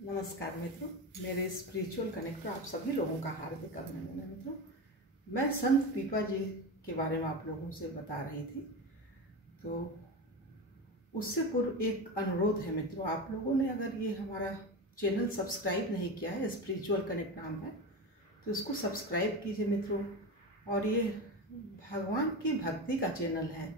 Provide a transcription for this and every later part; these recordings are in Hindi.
नमस्कार मित्रों, मेरे स्पिरिचुअल कनेक्ट पर आप सभी लोगों का हार्दिक अभिनंदन है। मित्रों, मैं संत पीपा जी के बारे में आप लोगों से बता रही थी, तो उससे पूर्व एक अनुरोध है मित्रों, आप लोगों ने अगर ये हमारा चैनल सब्सक्राइब नहीं किया है, स्पिरिचुअल कनेक्ट नाम है, तो इसको सब्सक्राइब कीजिए मित्रों। और ये भगवान की भक्ति का चैनल है।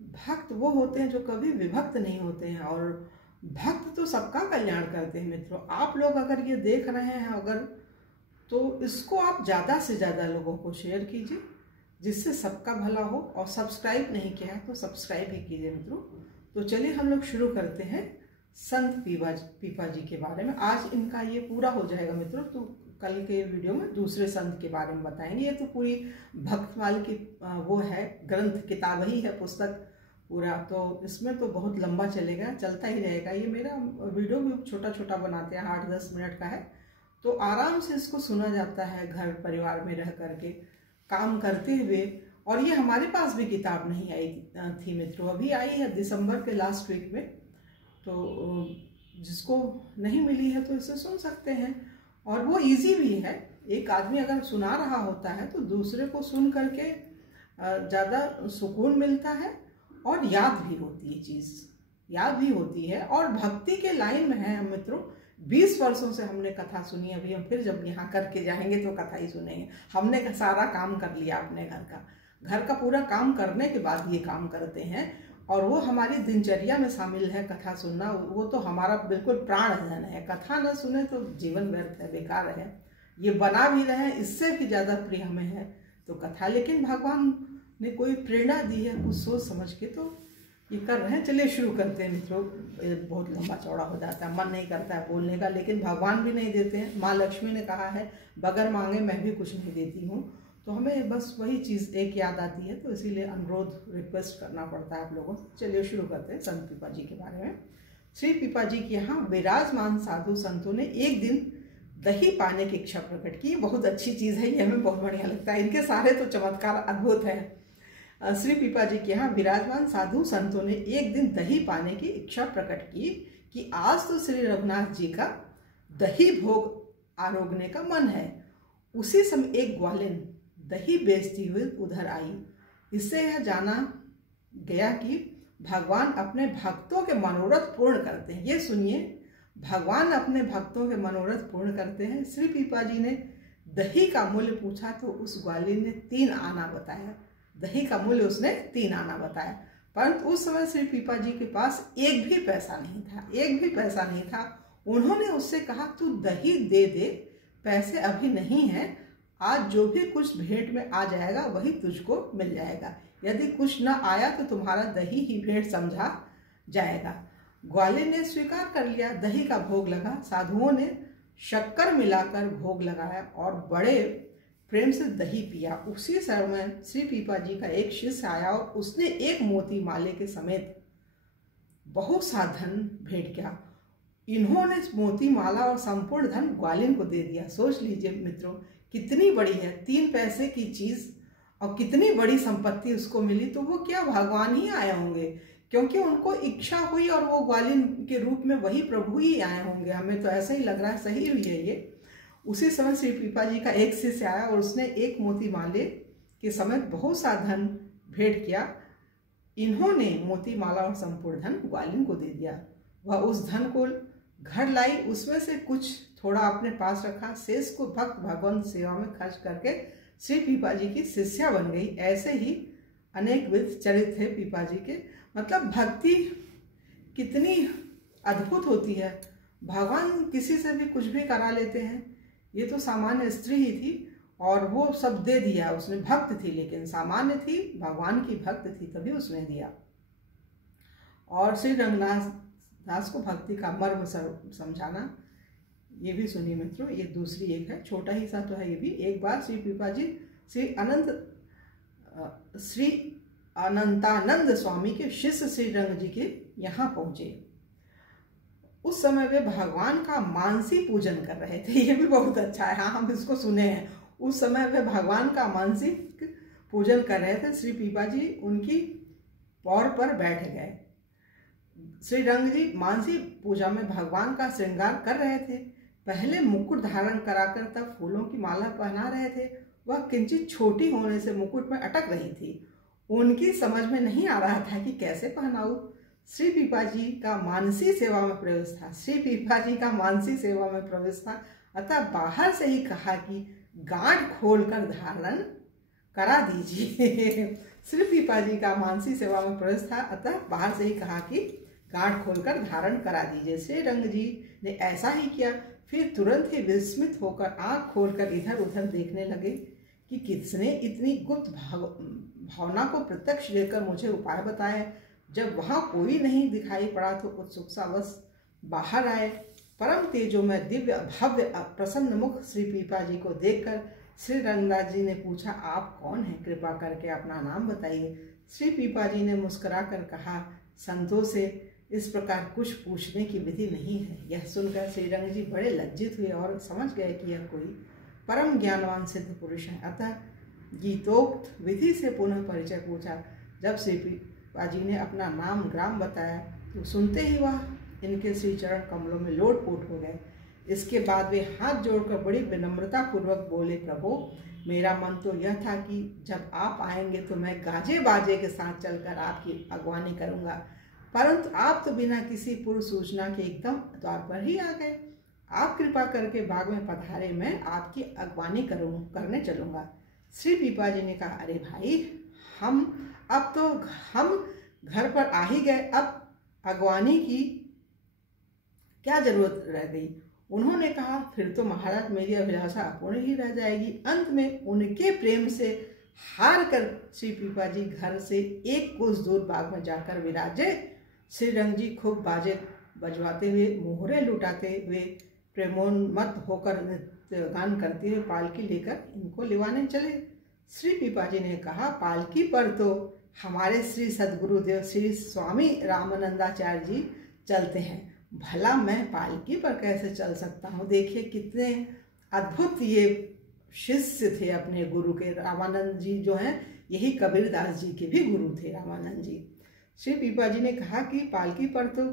भक्त वो होते हैं जो कभी विभक्त नहीं होते हैं, और भक्त तो सबका कल्याण करते हैं मित्रों। आप लोग अगर ये देख रहे हैं तो इसको आप ज़्यादा से ज़्यादा लोगों को शेयर कीजिए, जिससे सबका भला हो। और सब्सक्राइब नहीं किया है तो सब्सक्राइब ही कीजिए मित्रों। तो चलिए हम लोग शुरू करते हैं संत पीपा जी के बारे में। आज इनका ये पूरा हो जाएगा मित्रों, तो कल के वीडियो में दूसरे संत के बारे में बताएंगे। ये तो पूरी भक्तमाल की वो है, ग्रंथ किताब ही है, पुस्तक पूरा, तो इसमें तो बहुत लंबा चलेगा, चलता ही रहेगा। ये मेरा वीडियो भी छोटा छोटा बनाते हैं, 8-10 मिनट का है, तो आराम से इसको सुना जाता है घर परिवार में रह करके, काम करते हुए। और ये हमारे पास भी किताब नहीं आई थी मित्रों, अभी आई है दिसंबर के लास्ट वीक में, तो जिसको नहीं मिली है तो इसे सुन सकते हैं। और वो इजी भी है, एक आदमी अगर सुना रहा होता है तो दूसरे को सुन करके ज़्यादा सुकून मिलता है, और याद भी होती है, चीज़ याद भी होती है। और भक्ति के लाइन में है हम मित्रों, 20 वर्षों से हमने कथा सुनी। अभी हम फिर जब यहाँ करके जाएंगे तो कथा ही सुनेंगे। हमने सारा काम कर लिया अपने घर का पूरा काम करने के बाद ये काम करते हैं, और वो हमारी दिनचर्या में शामिल है कथा सुनना। वो तो हमारा बिल्कुल प्राण धन है। कथा न सुने तो जीवन व्यर्थ है, बेकार है। ये बना भी रहे, इससे भी ज़्यादा प्रिय हमें है तो कथा। लेकिन भगवान ने कोई प्रेरणा दी है कुछ सोच समझ के, तो ये कर रहे हैं। चलिए शुरू करते हैं मित्रों। बहुत लंबा चौड़ा हो जाता है, मन नहीं करता है बोलने का, लेकिन भगवान भी नहीं देते हैं। माँ लक्ष्मी ने कहा है, बगैर मांगे मैं भी कुछ नहीं देती हूँ। तो हमें बस वही चीज़ एक याद आती है, तो इसीलिए अनुरोध रिक्वेस्ट करना पड़ता है आप लोगों से। चलिए शुरू करते हैं संत पीपा जी के बारे में। श्री पीपा जी के यहाँ विराजमान साधु संतों ने एक दिन दही पाने की इच्छा प्रकट की। बहुत अच्छी चीज़ है, ये हमें बहुत बढ़िया लगता है। इनके सारे तो चमत्कार अद्भुत है। श्री पीपा जी के यहाँ विराजमान साधु संतों ने एक दिन दही पाने की इच्छा प्रकट की कि आज तो श्री रघुनाथ जी का दही भोग आरोगने का मन है। उसी समय एक ग्वालिन दही बेचती हुई उधर आई। इससे यह जाना गया कि भगवान अपने भक्तों के मनोरथ पूर्ण करते हैं। ये सुनिए, भगवान अपने भक्तों के मनोरथ पूर्ण करते हैं। श्री पीपा जी ने दही का मूल्य पूछा तो उस ग्वालिन ने 3 आना बताया। दही का मूल्य उसने 3 आना बताया, परंतु उस समय श्री पीपा जी के पास एक भी पैसा नहीं था। उन्होंने उससे कहा, तू दही दे दे, पैसे अभी नहीं हैं, आज जो भी कुछ भेंट में आ जाएगा वही तुझको मिल जाएगा। यदि कुछ न आया तो तुम्हारा दही ही भेंट समझा जाएगा। ग्वालिन ने स्वीकार कर लिया। दही का भोग लगा। साधुओं ने शक्कर मिलाकर भोग लगाया और बड़े प्रेम से दही पिया। उसी समय श्री पीपा जी का एक शिष्य आया और उसने एक मोती माले के समेत बहुत सा धन भेंट किया। इन्होंने मोती माला और संपूर्ण धन ग्वालिन को दे दिया। सोच लीजिए मित्रों, कितनी बड़ी है, 3 पैसे की चीज और कितनी बड़ी संपत्ति उसको मिली। तो वो क्या भगवान ही आए होंगे, क्योंकि उनको इच्छा हुई और वो ग्वालिन के रूप में वही प्रभु ही आए होंगे। हमें तो ऐसा ही लग रहा है, सही हुई है ये। उसी समय श्री पीपा जी का एक शिष्य आया और उसने एक मोती माले के समेत बहुत सा धन भेंट किया। इन्होंने मोती माला और संपूर्ण धन ग्वालिन को दे दिया। वह उस धन को घर लाई, उसमें से कुछ थोड़ा अपने पास रखा, शेष को भक्त भगवान सेवा में खर्च करके श्री पीपा जी की शिष्या बन गई। ऐसे ही अनेक विध चरित्र थे पीपा जी के। मतलब भक्ति कितनी अद्भुत होती है। भगवान किसी से भी कुछ भी करा लेते हैं। ये तो सामान्य स्त्री ही थी और वो सब दे दिया उसने। भक्त थी लेकिन सामान्य थी, भगवान की भक्त थी, तभी उसने दिया। और श्री रंगनाथ दास को भक्ति का मर्म समझाना, ये भी सुनिए मित्रों। ये दूसरी एक है, छोटा ही सा तो है ये भी। एक बार श्री पीपा जी श्री अनंतानंद स्वामी के शिष्य श्री रंग जी के यहाँ पहुंचे। उस समय वे भगवान का मानसी पूजन कर रहे थे। ये भी बहुत अच्छा है, हाँ हम इसको सुने हैं। उस समय वे भगवान का मानसिक पूजन कर रहे थे। श्री पीपा जी उनकी पौर पर बैठ गए। श्री रंग जी मानसी पूजा में भगवान का श्रृंगार कर रहे थे। पहले मुकुट धारण कराकर तब फूलों की माला पहना रहे थे। वह किंचित छोटी होने से मुकुट में अटक रही थी। उनकी समझ में नहीं आ रहा था कि कैसे पहनाऊं। श्री पीपा जी का मानसी सेवा में प्रवेश था। श्री पीपा जी का मानसी सेवा में प्रवेश था, अतः बाहर से ही कहा कि गांठ खोलकर धारण करा दीजिए। श्री पीपा जी का मानसी सेवा में प्रवेश था, अतः बाहर से ही कहा कि गांठ खोलकर धारण करा दीजिए। श्री रंग जी ने ऐसा ही किया। फिर तुरंत ही विस्मित होकर आंख खोलकर इधर उधर देखने लगे कि किसने इतनी गुप्त भावना को प्रत्यक्ष लेकर मुझे उपाय बताया। जब वहां कोई नहीं दिखाई पड़ा तो उत्सुकतावश बाहर आए। परम तेजो में दिव्य भव्य प्रसन्न मुख श्री पीपा जी को देखकर श्री रंगदास जी ने पूछा, आप कौन हैं? कृपा करके अपना नाम बताइए। श्री पीपा जी ने मुस्कुरा कर कहा, संतों से इस प्रकार कुछ पूछने की विधि नहीं है। यह सुनकर श्री रंग जी बड़े लज्जित हुए और समझ गए कि यह कोई परम ज्ञानवान सिद्ध पुरुष है। अतः गीतोक्त विधि से पुनः परिचय पूछा। जब श्री पीपा जी ने अपना नाम ग्राम बताया तो सुनते ही वह इनके श्री चरण कमलों में लोटपोट हो गए। इसके बाद वे हाथ जोड़कर बड़ी विनम्रता पूर्वक बोले, प्रभु मेरा मन तो यह था कि जब आप आएंगे तो मैं गाजे बाजे के साथ चलकर आपकी अगवानी करूंगा, परंतु आप तो बिना किसी पूर्व सूचना के एकदम द्वार पर ही आ गए। आप कृपा करके बाग में पधारे, मैं आपकी अगवानी करने चलूंगा। श्री पीपा जी ने कहा, अरे भाई हम घर पर आ ही गए, अब अगवानी की क्या जरूरत रह गई। उन्होंने कहा, फिर तो महाराज मेरी अभिलाषा अपूर्ण ही रह जाएगी। अंत में उनके प्रेम से हार कर श्री पीपा जी घर से एक कोस दूर बाग में जाकर विराजे। श्री रंग जी खूब बाजे बजवाते हुए, मोहरे लुटाते हुए, प्रेमोन्मत्त होकर नृत्य गान करते हुए पालकी लेकर इनको लिवाने चले। श्री पीपा जी ने कहा, पालकी पर तो हमारे श्री सद्गुरुदेव श्री स्वामी रामानंदाचार्य जी चलते हैं, भला मैं पालकी पर कैसे चल सकता हूँ। देखिए कितने अद्भुत ये शिष्य थे अपने गुरु के। रामानंद जी जो हैं यही कबीरदास जी के भी गुरु थे रामानंद जी। श्री पीपा जी ने कहा कि पालकी पर तो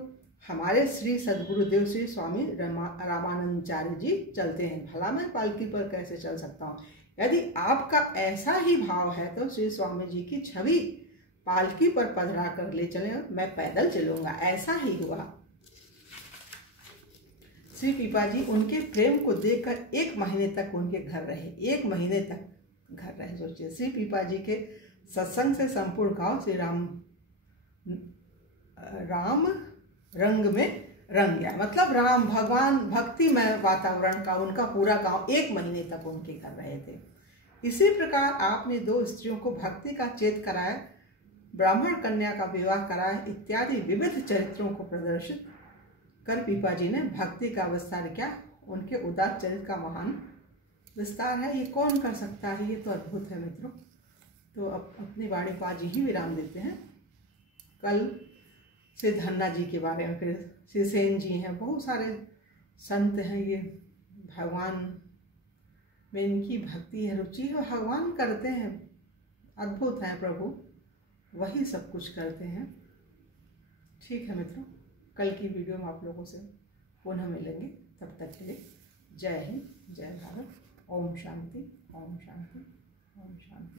हमारे श्री सद्गुरुदेव श्री स्वामी रामानंदाचार्य जी चलते हैं, भला मैं पालकी पर कैसे चल सकता हूँ। यदि आपका ऐसा ही भाव है तो श्री स्वामी जी की छवि पालकी पर पधरा कर ले चले, मैं पैदल चलूंगा। ऐसा ही हुआ। श्री पीपा जी उनके प्रेम को देखकर 1 महीने तक उनके घर रहे। 1 महीने तक घर रहे। सोचिए, श्री पीपा जी के सत्संग से संपूर्ण गांव श्री राम रंग में रंग गया। मतलब राम भगवान भक्तिमय वातावरण का उनका पूरा गांव 1 महीने तक उनके घर रहे थे। इसी प्रकार आपने 2 स्त्रियों को भक्ति का चेत कराया, ब्राह्मण कन्या का विवाह कराया, इत्यादि विविध चरित्रों को प्रदर्शित कर पीपा जी ने भक्ति का विस्तार किया। उनके उदार चरित्र का महान विस्तार है। ये कौन कर सकता है? ये तो अद्भुत है मित्रों। तो अब अपनी वाणी को आज यही विराम देते हैं। कल श्री धन्ना जी के बारे में, फिर श्री सेन जी हैं, बहुत सारे संत हैं। ये भगवान में इनकी भक्ति है, रुचि है, भगवान करते हैं, अद्भुत हैं प्रभु, वही सब कुछ करते हैं। ठीक है मित्रों, कल की वीडियो में आप लोगों से पुनः मिलेंगे। तब तक के लिए जय हिंद, जय भारत। ओम शांति, ओम शांति, ओम शांति।